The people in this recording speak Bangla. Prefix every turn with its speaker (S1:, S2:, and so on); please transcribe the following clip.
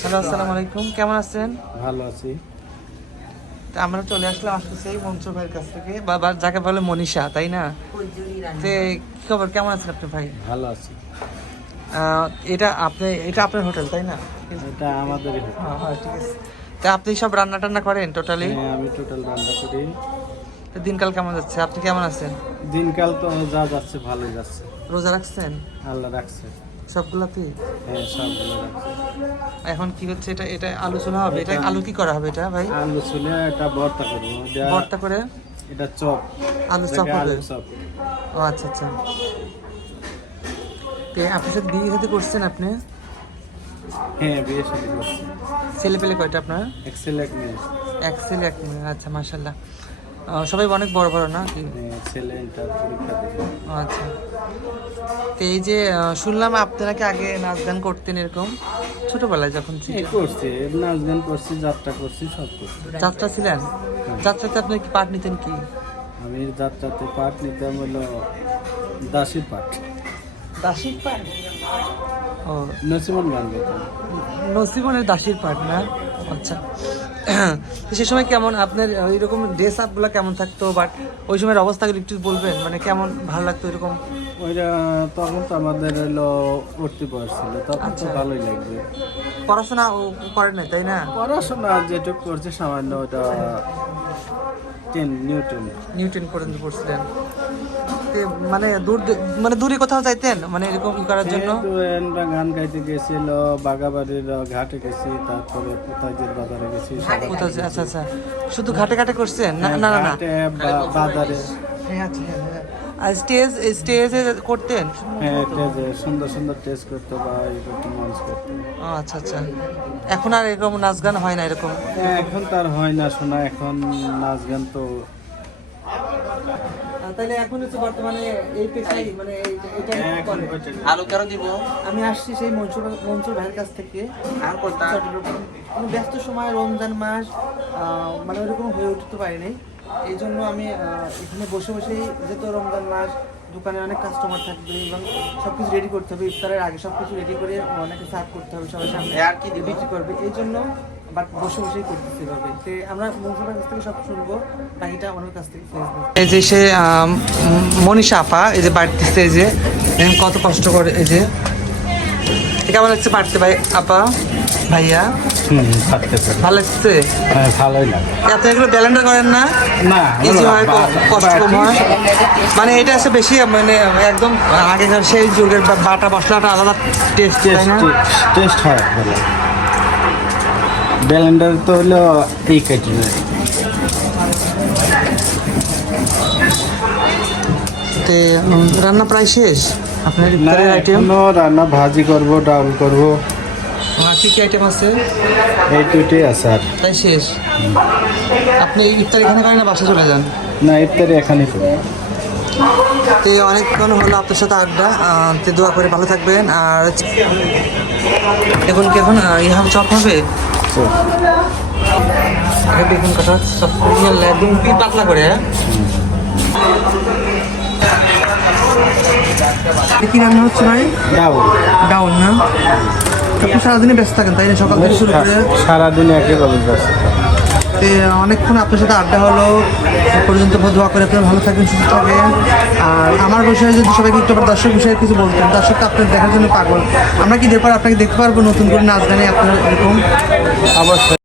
S1: হ্যালো আসসালামু আলাইকুম। কেমন আছেন?
S2: ভালো আছি।
S1: তা আমরা চলে আসলাম আসলে সেই মনসুর ভাইয়ের কাছ থেকে। যাকে বলে মনীষা তাই না? তে কি খবর? কেমন আছেন আপনি ভাই?
S2: ভালো আছি।
S1: এটা আপনি এটা আপনার হোটেল তাই না?
S2: এটা আমাদেরই হোটেল।
S1: হ্যাঁ হ্যাঁ ঠিক আছে। তা আপনি সব রান্না টান্না করেন টোটালি
S2: হ্যাঁ, আমি টোটাল রান্না করি।
S1: দিনকাল কেমন যাচ্ছে? আপনি কেমন আছেন?
S2: দিনকাল তো যা যাচ্ছে ভালোই যাচ্ছে।
S1: রোজা রাখছেন?
S2: আল্লাহ রাখছে।
S1: সবগুলাতে
S2: হ্যাঁ সবগুলো
S1: এখন কি হচ্ছে? এটা এটা আলোচনা হবে? এটা আলু কি করা হবে এটা ভাই?
S2: আলু ছিল এটা ভর্তা করব।
S1: ভর্তা করে?
S2: এটা চপ।
S1: আলু চপ হবে? ও আচ্ছা আচ্ছা। তে আপনার সাথে বিয়ে সাথে করছেন আপনি?
S2: হ্যাঁ বিয়ে শাদী করছি।
S1: ছেলে পেলে কয়টা আপনার?
S2: এক্সেল এক মেয়ে।
S1: এক ছেলে এক মেয়ে আচ্ছা মার্শাল্লাহ সবাই অনেক বড় বড় না? কি
S2: হ্যাঁ,
S1: ও, আচ্ছা। তো এই যে শুনলাম আপনারা কি আগে নাচ গান করতেন এরকম? ছোটবেলায় যখন ছিলেন?
S2: করছি। নাচ গান করছি যাত্রা করছি সব করছি।
S1: যাত্রা ছিলেন? যাত্রাতে আপনি কি পাঠ নিতেন কি?
S2: আমি যাত্রাতে পাঠ নিতাম হলো দাসীর পাঠ।
S1: দাসির পাঠ? ও।
S2: নসিমন গান গাইতাম।
S1: নসিবনের দাসির পাঠ না? আচ্ছা। সে সময় কেমন আপনার ওইরকম ড্রেস আপগুলো কেমন থাকতো? বাট ওই সময়ের অবস্থাগুলো একটু বলবেন মানে কেমন ভালো লাগতো এরকম?
S2: ওইটা তখন তো আমাদের হলো উঠতে বয়স তখন তো
S1: আচ্ছা।
S2: ভালোই লাগবে।
S1: পড়াশোনা ও করেন না তাই না?
S2: পড়াশোনা যেটুকু করছে সামান্য ওটা টেন নিউটন
S1: নিউটন পর্যন্ত পড়ছিলেন। তে মানে দূর মানে দূরে কোথাও যাইতেন? মানে এরকম ই করার জন্য?
S2: গান গাইতে গেছিল বাগাবাড়ির ঘাটে গেছি তারপরে পোতাজির বাজারে গেছি সবাই-
S1: কোথাও আচ্ছা আচ্ছা শুধু ঘাটে ঘাটে করছেন? না না না না।
S2: বাজারে।
S1: হ্যাঁ আচ্ছা হ্যাঁ হ্যাঁ আর স্টেজ স্টেজে করতেন?
S2: হ্যাঁ টেজে সুন্দর সুন্দর টেস্ট করতো বা এরকম মঞ্চ করতো।
S1: আচ্ছা আচ্ছা। এখন আর এরকম নাচ গান হয় না এরকম?
S2: হ্যাঁ, এখন তার হয় না শোনা। এখন নাচ গান তো
S1: তাহলে এখন হচ্ছে বর্তমানে এই পেশাই মানে এটা।
S2: না।
S1: আলো কেন দিব? আমি আসছি সেই মনসুর মনসুর ভাইয়ের কাছ থেকে। আর কোনো ব্যস্ত সময় রমজান মাস মানে ওইরকম হয়ে উঠতে পারিনি। এই জন্য আমি এখানে বসে বসেই যেহেতু রমজান মাস দোকানে অনেক কাস্টমার থাকবে এবং সব কিছু রেডি করতে হবে ইফতারের আগে সব কিছু রেডি করে অনেকে সার্ভ করতে হবে সবাই সামনে। আর কি বিক্রি করবে। এই জন্য বাট বসে বসেই করতেতে হবে তো আমরা মনসুর ভাইয়ের কাছ থেকে সব শুনব বাকিটা ওনার কাছ থেকে এই যে সে মনীষা আপা এই যে বাড়তেছে এই যে কত কষ্ট করে এই যে। কেমন লাগছে বাড়তে ভাই আপা ভাইয়া? ভালো লাগছে?
S2: হ্যাঁ ভালোই লাগে।
S1: আপনি এগুলো ব্যালেন্ডার করেন না?
S2: না
S1: ইজি হয় কষ্ট কম হয়। মানে এটা আছে বেশি মানে একদম আগেকার সেই যুগের বাটা মশলাটা আলাদা টেস্ট
S2: টেস্ট হয়। ব্যালেন্ডার তো হলো এই কেটে
S1: তে রান্না প্রায় শেষ? আপনার ইফতারের আইটেম
S2: এখনও রান্না ভাজি করব ডাল করব।
S1: আর কি কি আইটেম আছে?
S2: এই দুটোই আছে আর।
S1: তাই শেষ। আপনি ইফতার এখানে করেন না বাসা চলে যান?
S2: না ইফতারি এখানে করব
S1: তো অনেকক্ষণ হলো আপনার সাথে আড্ডা। তো দোয়া করে ভালো থাকবেন। আর এখন কি এখন আহ, ইহা চপ হবে? আগে বেগুন কাটা একদম পাতলা করে হ্যাঁ? এ কি রান্না হচ্ছে ভাই?
S2: ডাল
S1: ডাউন না? আপনি সারাদিনে ব্যস্ত থাকেন তাই না? সকাল থেকে শুরু করে
S2: সারাদিন একেবারে ব্যস্ত
S1: অনেকক্ষণ আপনার সাথে আড্ডা হলো। পর্যন্ত দোয়া করে আপনারা ভালো থাকবেন সুস্থ থাকবেন আর আমার বিষয়ে যদি সবাইকে একটু আবার দর্শক বিষয়ে কিছু বলতেন দর্শক তো আপনার দেখার জন্য পাগল। আমরা কি দেখবার আপনাকে দেখতে পারব নতুন করে নাচ গানে আপনার এরকম?
S2: অবশ্যই।